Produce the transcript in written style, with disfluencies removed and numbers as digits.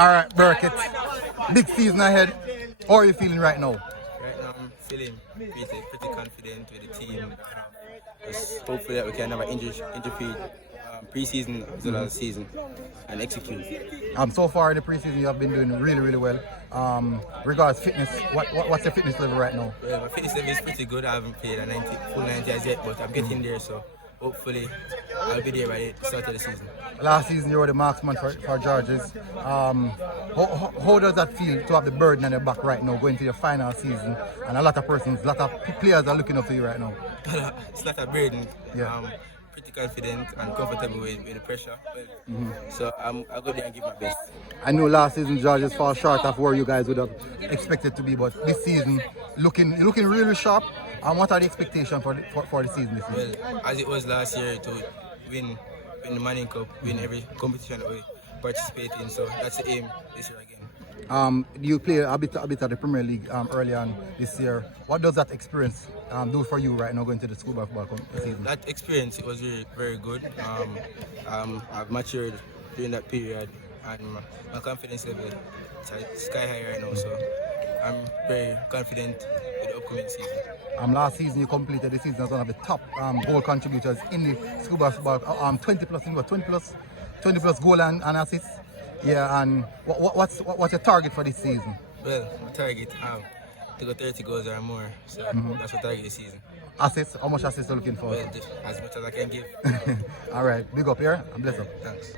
All right, Burkett. Big season ahead. How are you feeling right now? Right now, I'm feeling pretty confident with the team. Just hopefully that we can have an injury-free pre-season as well as season and execute. So far in the preseason, you have been doing really well. Regards fitness, what's your fitness level right now? Well, my fitness level is pretty good. I haven't played a full 90 as yet, but I'm getting there. So hopefully I'll be there by the start of the season. Last season, you were the marksman for Georges. How does that feel to have the burden on your back right now, going to your final season, and a lot of players are looking up to you right now? It's not a burden. Yeah. Pretty confident and comfortable with the pressure. So I'll go there and give my best. I know last season Georges fall short of where you guys would have expected to be, but this season looking really sharp. And what are the expectations for the season this year? Well, as it was last year, to win the Manning Cup, win every competition that we participate in. So that's the aim this year again. You play a bit of the Premier League early on this year. What does that experience do for you right now going to the schoolboy football season? That experience, it was really very good. I've matured during that period, and my confidence level is sky high right now. So I'm very confident with the upcoming season. Last season you completed the season as one of the top goal contributors in the schoolboy football. 20 plus goal and assists. Yeah, and what's your target for this season? Well, my target to go 30 goals or more. So that's my target this season. Assists? How much assists are you looking for? Well, as much as I can give. All right, big up here and bless up. Thanks.